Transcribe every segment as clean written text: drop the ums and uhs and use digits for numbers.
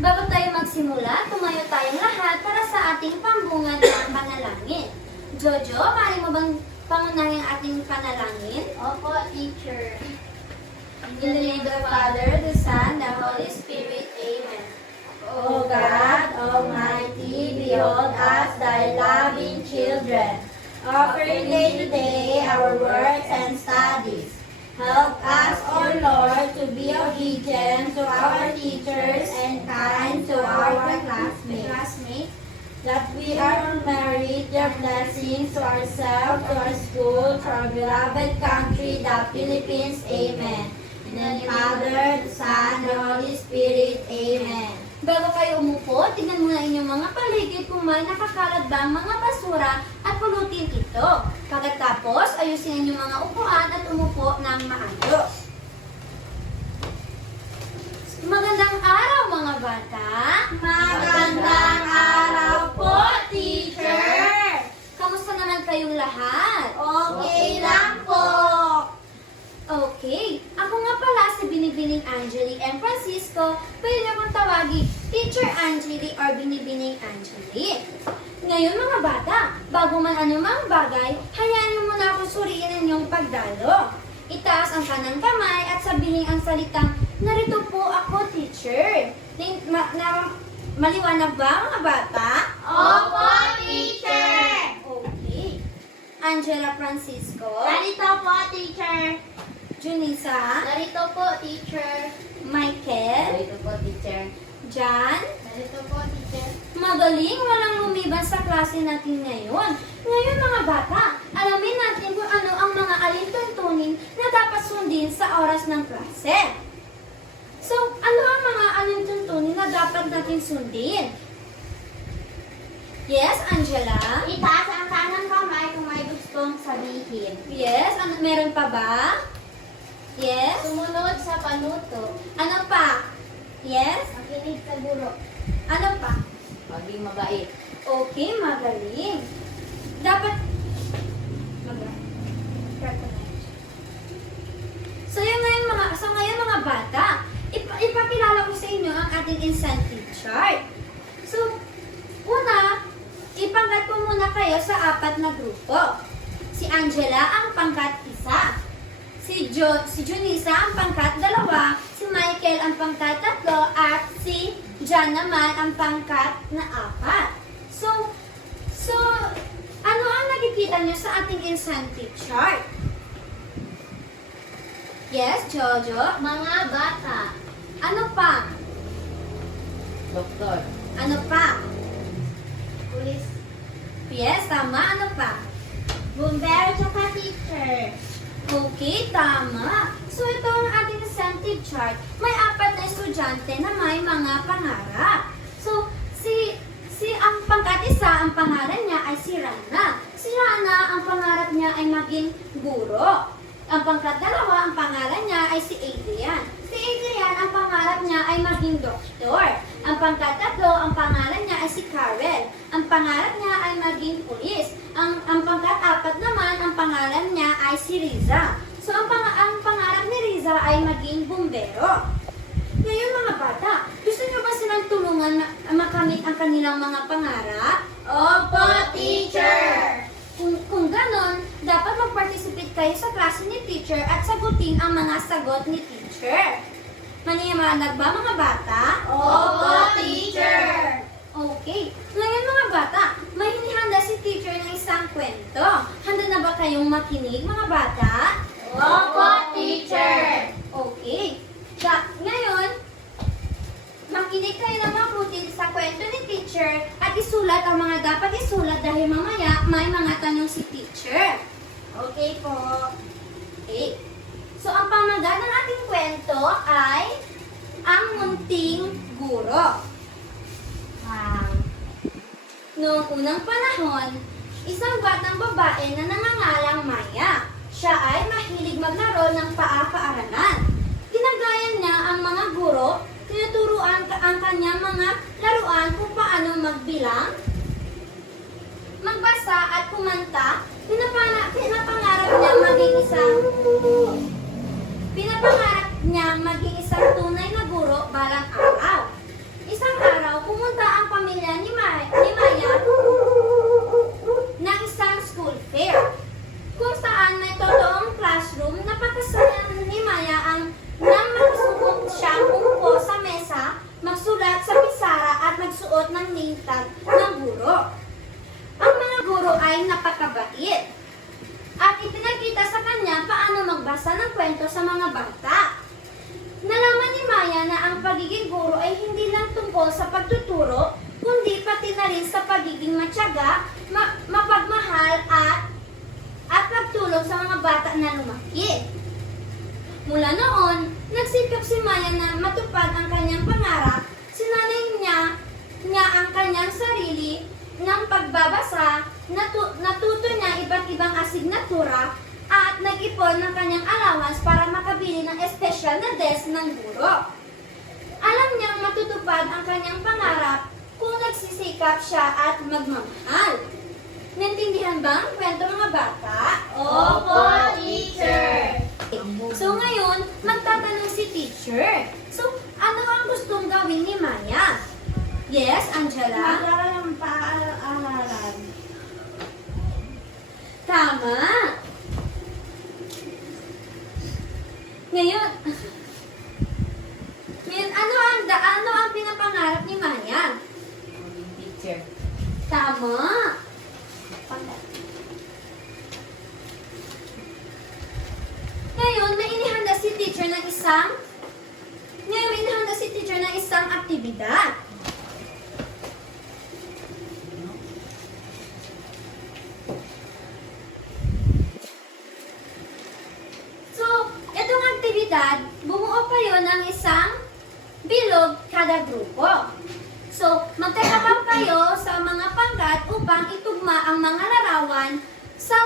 Bago tayo magsimula, tumayo tayong lahat para sa ating pambungad ng panalangin. Jojo, maaari mo bang pangunahin ang ating panalangin? Opo, teacher. In the name of the Father, the Son, the Holy Spirit. Amen. O God Almighty, behold us, thy loving children. Offer day to day our works and studies. Help us, O Lord, to be obedient to our teachers and kind to our classmates, that we are merit your blessings to ourselves, to our school, to our beloved country, the Philippines. Amen. In the name of the Father, the Son, the Holy Spirit. Amen. Bago kayo umupo, tingnan muna inyong mga paligid kung may nakakalat bang mga basura at pulutin ito. Pagkatapos, ayusin inyong mga upuan at umupo ng maayos. Magandang araw mga bata! Magandang araw po, teacher! Kamusta naman kayong lahat? Okay lang po. Okay, ako nga pala si Binibining Angeli M. Francisco, pwede niyo akong tawagin Teacher Angeli or Binibining Angeli. Ngayon mga bata, bago man anumang bagay, hayaan niyo muna akong suriin ang inyong pagdalo. Itaas ang kanang kamay at sabihin ang salitang, narito po ako, teacher. Maliwanag ba mga bata? Opo, teacher! Okay. Angela Francisco. Narito po, teacher. Junisa. Narito po, teacher. Michael. Narito po, teacher. Jan. Narito po, teacher. Magaling, walang lumiban sa klase natin ngayon. Ngayon mga bata, alamin natin kung ano ang mga alintuntunin na dapat sundin sa oras ng klase. So, ano ang mga alintuntunin na dapat natin sundin? Yes, Angela? Itaas ang kanang kamay kung may gustong sabihin. Yes, meron pa ba? Yes? Sumunod sa panuto. Ano pa? Yes? Makinig sa guro. Ano pa? Maging mabait. Okay, magaling. Dapat So ngayon mga bata, ipakilala ko sa inyo ang ating incentive chart. So, una, ipangkat ko muna kayo sa 4 na grupo. Si Angela ang pangkat 1. Si Junisa ang pangkat 2, si Michael ang pangkat 3, at si Jan naman ang pangkat na 4. So, ano ang nakikita nyo sa ating incentive chart? Yes, Jojo? Mga bata. Ano pa? Doktor. Ano pa? Pulis. Yes, tama. Ano pa? Bumbero tsaka teacher. Okay, tama. So, ito ang ating incentive chart. May 4 na estudyante na may mga pangarap. So, ang pangkat 1, ang pangalan niya ay si Rana. Si Rana, ang pangarap niya ay maging guro. Ang pangkat 2, ang pangalan niya ay si Adrian. Si Adrian, ang pangarap niya ay maging doktor. Ang pangkat 3, ang pangalan niya ay si Karel. Ang pangarap niya ay maging pulis. Ang pangkat 4 naman, ang pangalan niya ay si Riza. So, ang pangarap ni Riza ay maging bumbero. Ngayon mga bata, gusto niyo ba silang tulungan na makamit ang kanilang mga pangarap? Opo, teacher. Kung ganon, dapat mag-participate kayo sa klase ni teacher at sagutin ang mga sagot ni teacher. Manimanag ba mga bata? Opo, teacher. Okay. Ngayon mga bata, may hinihanda si teacher ng isang kwento. Handa na ba kayong makinig mga bata? Opo, teacher. Okay. Ngayon, makinig kayo ng mabuti sa kwento ni teacher at isulat ang mga dapat isulat dahil mamaya may mga tanong si teacher. Okay po. Okay. So, ang pamagat ng ating kwento ay ang munting guro. Noong unang panahon, isang batang babae na nangangalang Maya. Siya ay mahilig maglaro ng paa-paaralan. Ginagayan niya ang mga guro, tinuturuan ang kanyang mga laruan kung paano magbilang, magbasa at kumanta. Pinapangarap niya maging isang tunay na guro balang araw. Isang pagtatag ng guro. Ang mga guro ay napakabait at ipinakita sa kanya paano magbasa ng kwento sa mga bata. Nalaman ni Maya na ang pagiging guro ay hindi lang tungkol sa pagtuturo, kundi pati na rin sa pagiging matyaga, mapagmahal at pagtulong sa mga bata na lumaki. Mula noon, nagsikap si Maya na matupad ang kanyang pangarap. Sinanay niya ang kanyang sarili ng pagbabasa, natuto niya iba't ibang asignatura at nag-ipon ng kanyang allowance para makabili ng espesyal na desk ng guro. Alam niyang matutupad ang kanyang pangarap kung nagsisikap siya at magmamahal. Naintindihan ba ang kwento mga bata? Opo, teacher. So ngayon, magtatanong si teacher. So, ano ang gustong gawin ni Maya? Yes, Angela? Mag-aral ng paaralan. Tama. Ngayon, ano ang pinapangarap ni Maya? Teacher. Tama. Ngayon, may inihanda si teacher ng isang aktibidad. So, itong aktibidad, bumuo kayo ng isang bilog kada grupo. So, magkakapap kayo sa mga pangkat upang itugma ang mga larawan. Sa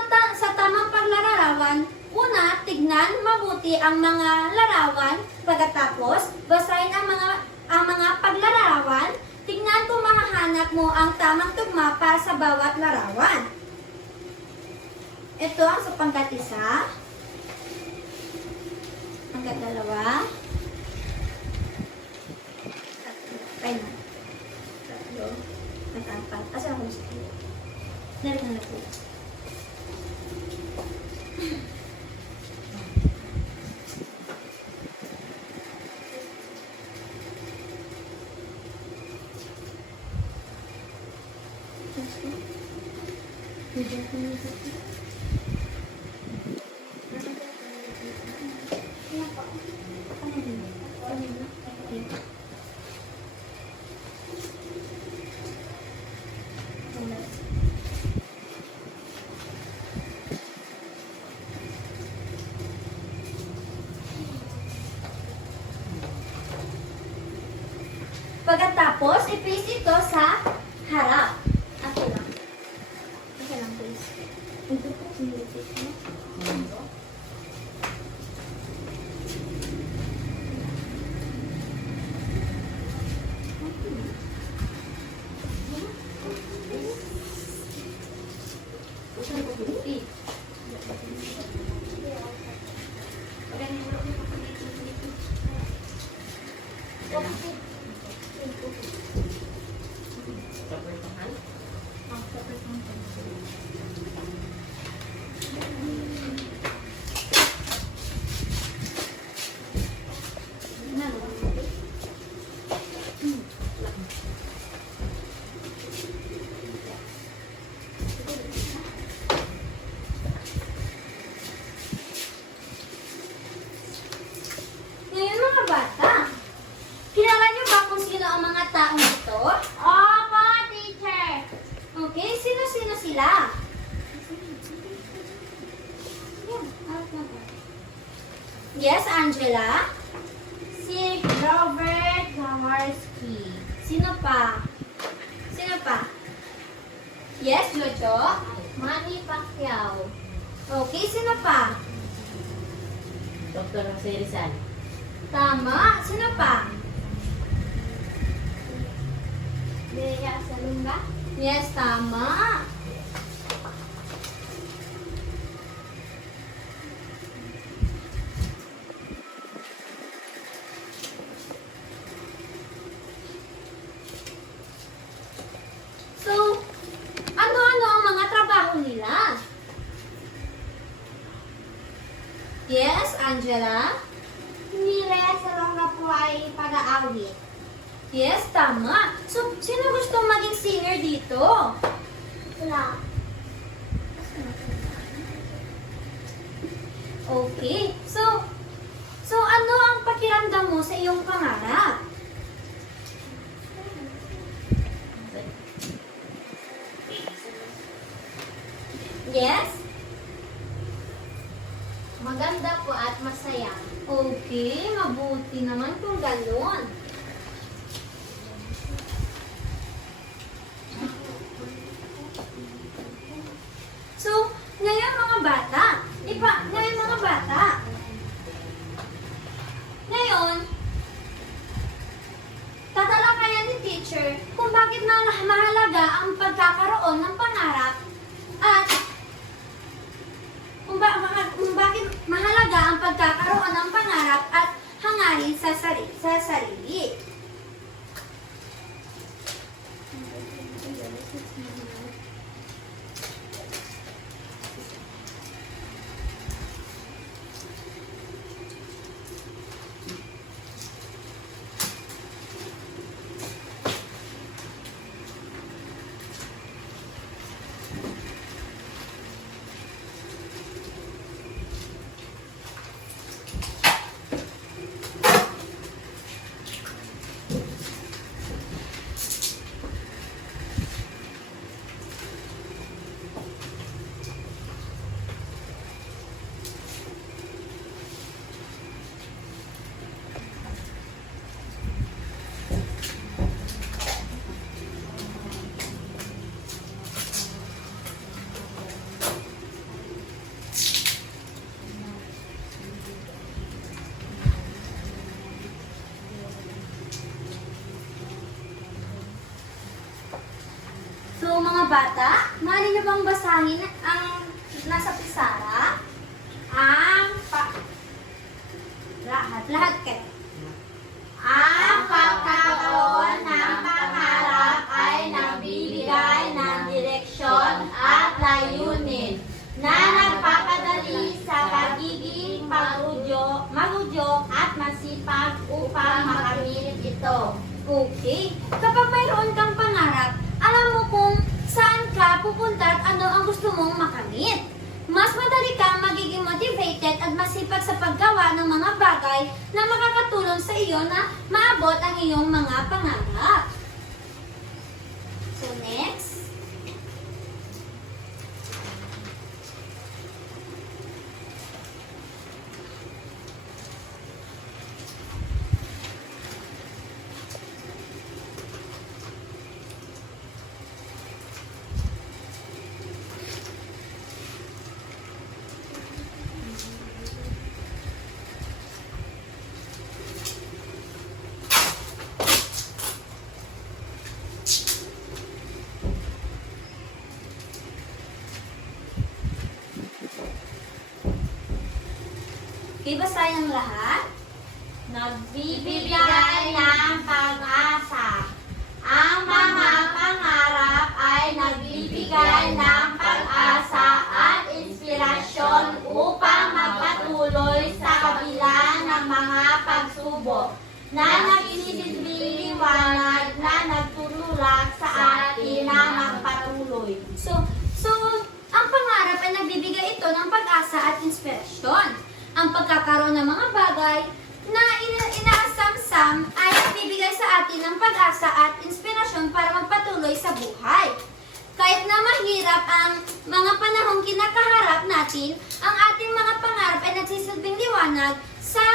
tamang paglalarawan, una, tignan mabuti ang mga larawan. Pagkatapos, basahin ang mga paglalarawan. Tignan kung mahahanap mo ang tamang tugma para sa bawat larawan. Ito ang sa pangkat isa. Pangkat dalawa. Tatlo. Tatlo. At-apat. Asa ako gusto? Narito na po. Pagkatapos, i-place ito sa harap. Okay lang. Okay lang, please. Ito po, sinilipit mo. Ngayon mga bata, kilala niyo ba kung sino ang mga taong ito? Opo, teacher. Okay, sino-sino sila? Yes, Angela? Si Robert Zawarski. Sino pa? Sino pa? Yes, Jojo? Manny Pacquiao. Okay, sino pa? Dr. Jose Rizal. Tama. Sino pa? Bea Salunga. Yes, tama. So, ano-ano ang mga trabaho nila? Yes, Angela? Si Bea Salunga po ay pag-aawit. Yes, tama. So, sino gusto maging singer dito? Wala. Okay. So ano ang pakiramdam mo sa iyong pangarap? Yes? Maganda po at masaya. Okay, mabuti naman kung gano'n. So, ngayon mga bata, ngayon, tatalakayan ni teacher kung bakit mahalaga ang pagkakaroon ng pangarap at kung bakit mahalaga ang pagkakaroon ng pangarap at hangarin sa sarili. So mga bata, maaari niyo bang basahin ang nasa pisara? Lahat kayo. Ang pagkakaroon ng pangarap ay nagbibigay ng direksyon at layunin na nagpapadali sa pagiging magudyok at masipag upang makamit ito. Okay. Kapag mayroon kang pangarap, alam mo kung saan ka pupunta at ano ang gusto mong makamit. Mas madali kang magiging motivated at masipag sa paggawa ng mga bagay na makakatulong sa iyo na maabot ang iyong mga pangarap. So next. Okay, basahin ang lahat. Nagbibigay ng pag-asa. Ang mga pangarap ay nagbibigay ng pag-asa at inspirasyon upang magpatuloy sa kabila ng mga pagsubok na nagsisiliwanag na nagtutulak sa atin na magpatuloy. So, ang pangarap ay nagbibigay ito ng pag-asa at inspirasyon. Ang pagkakaroon ng mga bagay na inaasam-sam ay nagbibigay sa atin ng pag-asa at inspirasyon para magpatuloy sa buhay. Kahit na mahirap ang mga panahong kinakaharap natin, ang ating mga pangarap ay nagsisilbing liwanag sa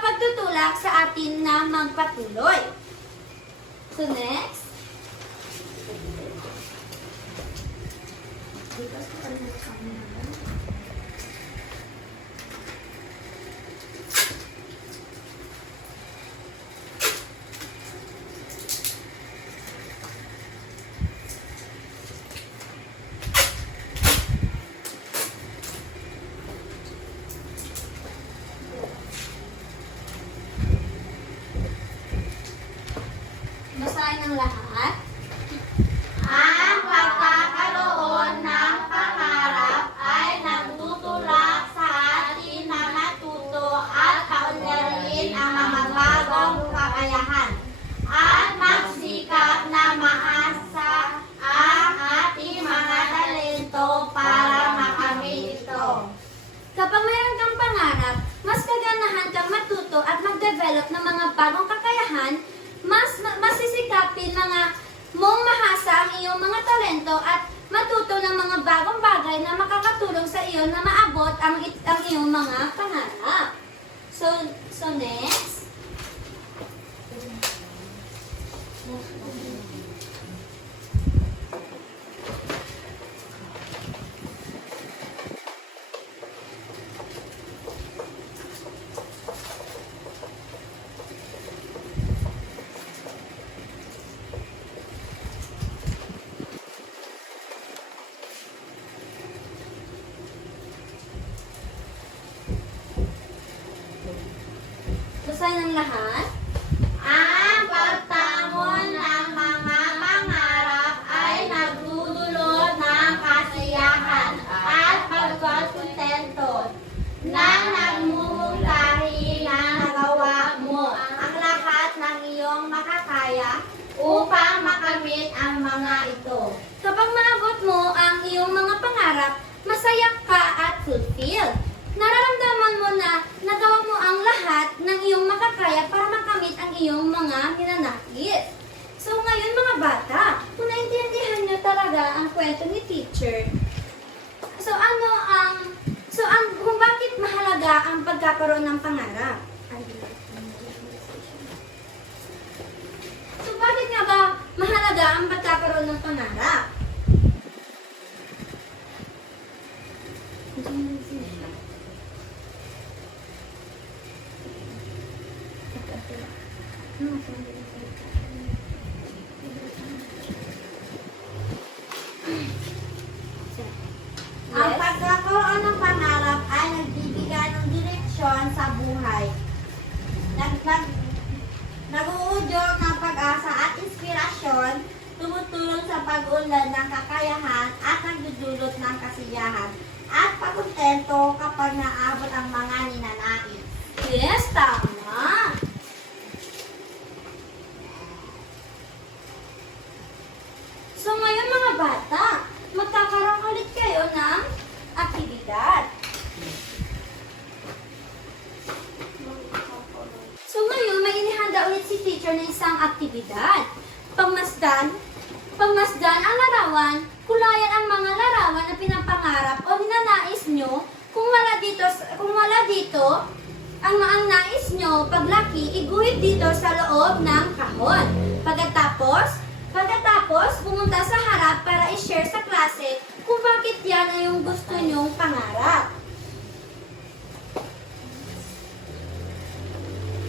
pagtutulak sa atin na magpatuloy. So next. Basahin ang lahat. Ang pagkakaroon ng pangarap ay nagtutulak sa atin na matuto at kaunlarin ang mga bagong kakayahan. bagay na makakatulong sa iyo na maabot ang iyong mga pangarap. So next. Basahin ang lahat. Ang pagtamon ng mga pangarap ay nagdudulot ng kasiyahan at pagkontento nang nagmumungkahi na nagawa mo ang lahat ng iyong makakaya upang makamit ang mga ito. Kapag maabot mo ang iyong mga pangarap, masaya ka at fulfilled. Nararamdaman mo na nagawa mo ang lahat ng iyong makakaya para makamit ang iyong mga hinanakit. So ngayon mga bata, kung naintindihan nyo talaga ang kwento ni teacher, kung bakit mahalaga ang pagkakaroon ng pangarap? So bakit nga ba mahalaga ang pagkakaroon ng pangarap? Ang pagkakaroon ng pangarap ay nagbibigay ng direksyon sa buhay. Nag-uudyok ng pag-asa at inspirasyon, tumutulong sa pag-unlad ng kakayahan at nagdudulot ng kasiyahan at pagkontento kapag naabot ang mga ninanais. Yes, tama! So ngayon mga bata, magkakaroon ulit kayo ng aktibidad. So ngayon, may inihanda ulit si teacher ng isang aktibidad. Pagmasdan ang larawan, kulayan ang mga larawan na pinapangarap o ninanais nyo. Kung wala dito, ang nais nyo, paglaki, iguhit dito sa loob ng kahon. Pagkatapos, pumunta sa harap para i-share sa klase kung bakit yan ay yung gusto nyong pangarap.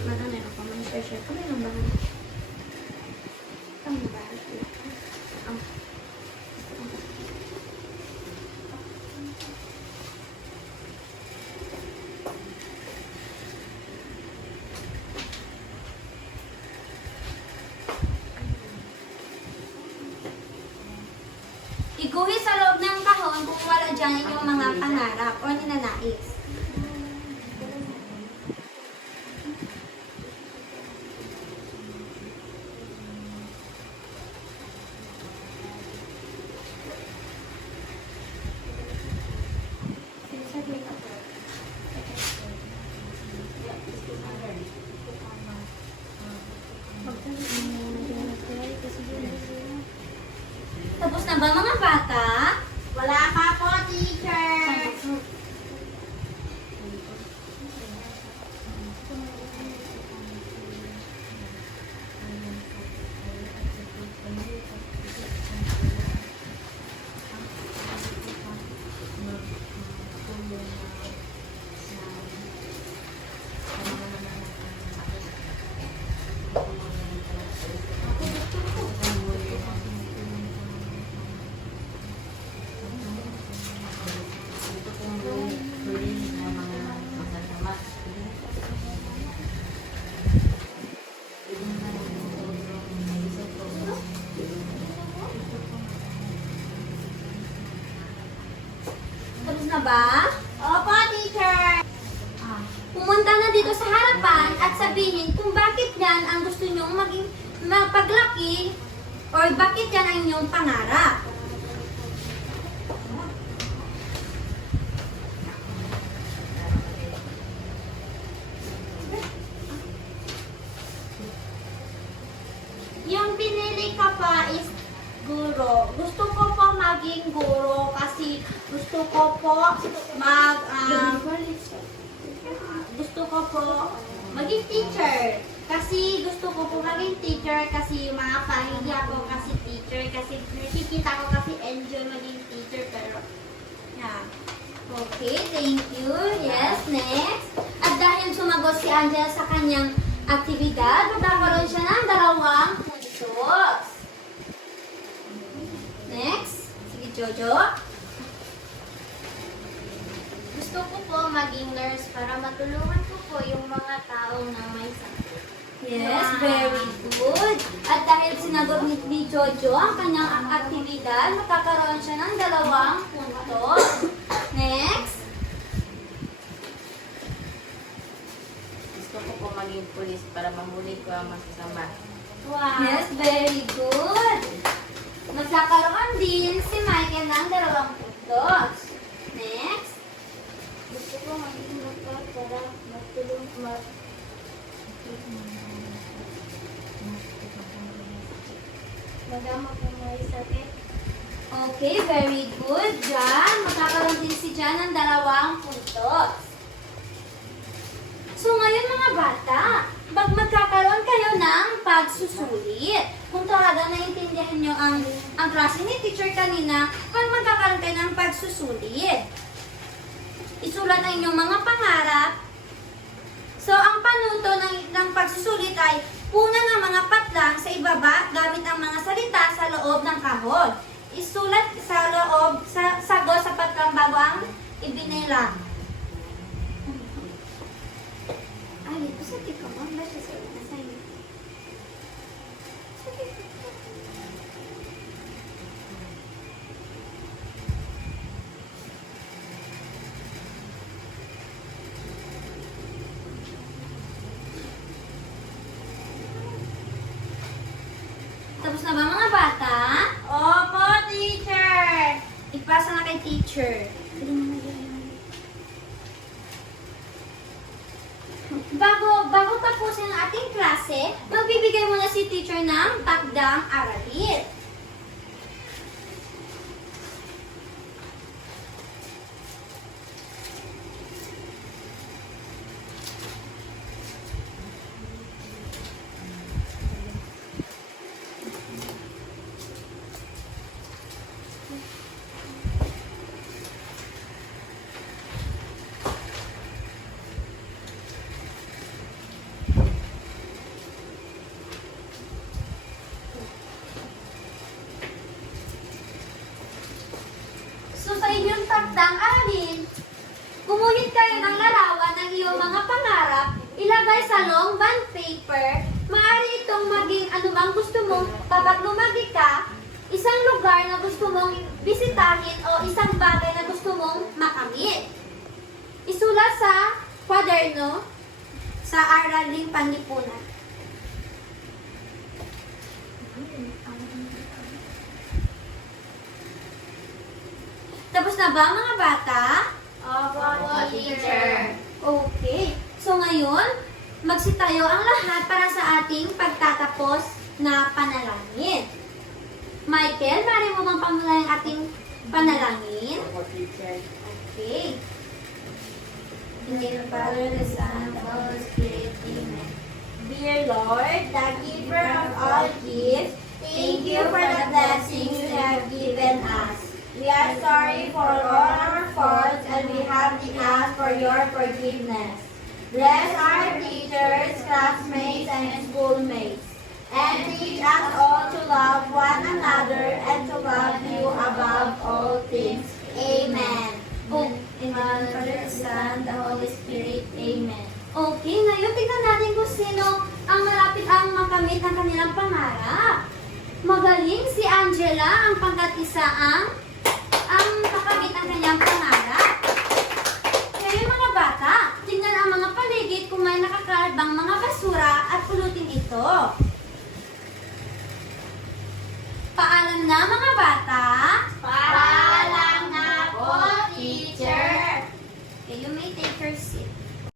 Meron pa man share ko rin ang bahan. Ang bahan. Iguhit sa loob ng kahon kung wala dyan yung mga pangarap o ninanais. Tapos na ba mga bata? Wala pa po, teacher! Tapos na ba? Opo, teacher! Pumunta na dito sa harapan at sabihin kung bakit yan ang gusto nyong magpaglaki or bakit yan ang inyong pangarap. Yung pinili ka pa is guro. Gusto ko po maging guro kasi gusto ko po gusto ko po maging teacher. Kasi gusto ko po maging teacher kasi mga pamilya ko kasi teacher kasi nakikita ko kasi enjoy maging teacher pero yeah. Okay, thank you. Yes, next. At dahil sumagot si Angela sa kanyang aktibidad, magkakaroon siya ng 2 puntos. Next. Sige, Jojo. Gusto ko po maging nurse para matulungan ko po yung mga tao na may sakit. Yes, very good. At dahil sinagot ni Jojo ang kanyang aktibidad, magkakaroon siya ng 2 puntos. Next. Gusto ko po maging pulis para mahuli ko ang masasama. Wow. Yes, very good. Magkakaroon din si Michael ng 2 puntos. Next. Gusto ko maging doktor para matulong magama po may sakit. Okay, very good. Jan, magkakaroon din si Jan ng 2 puntos. So ngayon mga bata, magkakaroon kayo ng pagsusulit. Kung talaga naiintindihan nyo ang klase ni teacher kanina, magkakaroon kayo ng pagsusulit. Isulat na inyong mga pangarap. So ang panuto ng pagsusulit ay puna ng mga patlang sa ibaba gamit ang mga salita sa loob ng kahon. Isulat sa loob, sagot sa patlang bago ang ibinilang. Ay, ito sa tika mo. Ba siya sa sa'yo? Tapos na ba mga bata? Opo, teacher! Ipasa na kay teacher. Bago tapusin ang ating klase, magbibigay muna si teacher ng takdang aralin. So sa inyong takdang aralin, gumuhit kayo ng larawan ng iyong mga pangarap, ilagay sa long bond paper, maaari itong maging anumang gusto mong kapag lumaki ka, isang lugar na gusto mong bisitahin o isang bagay na gusto mong makamit. Isulat sa kwaderno sa araling panlipunan. Tapos na ba mga bata? Opo, teacher. Okay. So ngayon, magsitayo ang lahat para sa ating pagtatapos na panalangin. Michael, mari mo bang pamulan ang ating panalangin? Opo, teacher. Okay. In the name of the Father, the Son, and the Holy Spirit. Amen. Dear Lord, the giver of all gifts, thank you for the blessings you have given us. We are sorry for all our faults and we humbly ask for your forgiveness. Bless our teachers, classmates, and schoolmates. And teach us all to love one another and to love you above all things. Amen. Oh, In the name of the Father, the Son, and the Holy Spirit. Amen. okay, ngayon tignan natin kung sino ang malapit ang makamit ng kanilang pangarap. Magaling si Angela, ang pangkat-isa ang makamit ang kanyang pangarap. Ngayon mga bata, tingnan ang mga paligid kung may nakakalbang mga basura at pulutin ito. Paalam na mga bata!